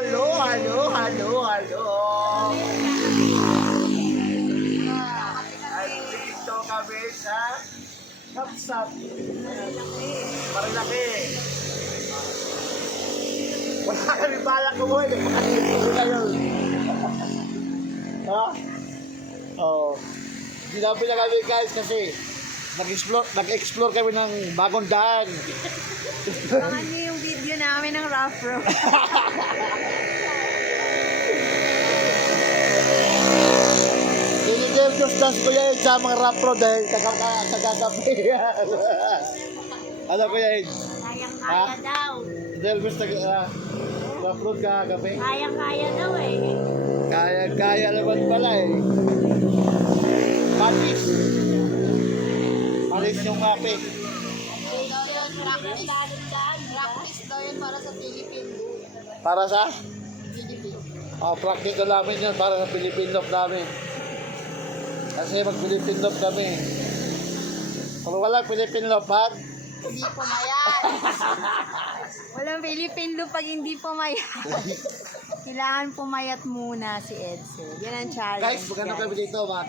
Halo, halo, halo, halo. Andito kami sa Kapsat. Marilaki. Wala kami balak kumuhin. Nagpakasito ko ngayon. Ha? Oo. Ginabi na kami guys kasi nag-explore kami ng bagong daan. Abangan niyo yung video namin ng rough road. Dinidemnos das ko yan sa mga rough road dahil tagagabi. Ano ko yan? Kayang-kaya daw. Delbos rough road kagabi. Kayang-kaya daw eh. Kaya naman pala eh. Patis. Patis yung kape. Practice daw yun para sa Philippine. Para sa? Oh, practical namin yan para sa Philippine Love namin. Kasi mag-Philippine Love kami. Kung walang Philippine Love, pag? Hindi pumayat. Walang Philippine loop pag hindi pumayat. Kailangan pumayat muna si Edsel. Yan ang challenge. Guys, maganda kami dito, mag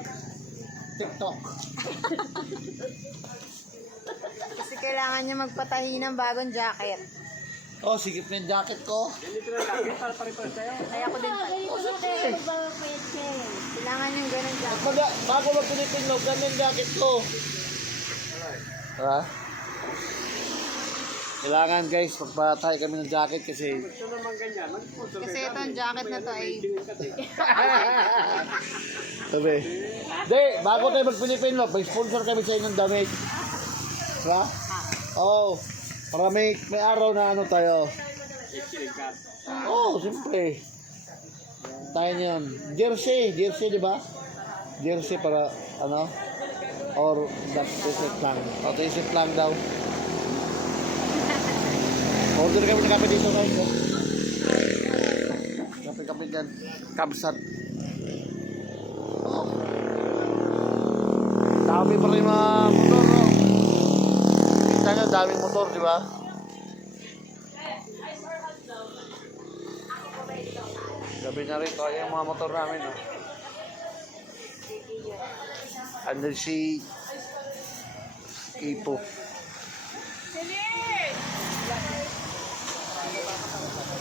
TikTok. Kasi kailangan niya magpatahi ng bagong jacket. Oh, sigip na yung jacket ko. Kaya ko din pala. Kailangan yung ganun jacket. Bago mag-Philippine Love, ganun jacket ko. Ha? Kailangan guys, magpatay kami ng jacket kasi Kasi itong jacket na to ay sabi, di, bago tayo mag-Philippine Love, may sponsor kami sa inyong damit. Ha? Oo. Para may araw na ano tayo. Oo, siyempre. Tayo niyan. Jersey, di ba? Jersey para, ano? Or, isip lang. O, isip lang daw. Order kami ng kape dito guys. Kape dyan. Kapsat. Oh. Dami pa rin mga motor. No? Kita nyo, daming motor, di ba? Gabi na rin. Kaya yung mga motor namin. No? Andun si Ipo.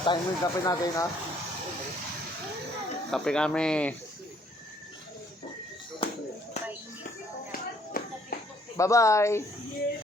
Time mo yung kape natin, ha? Kape kami. Bye-bye!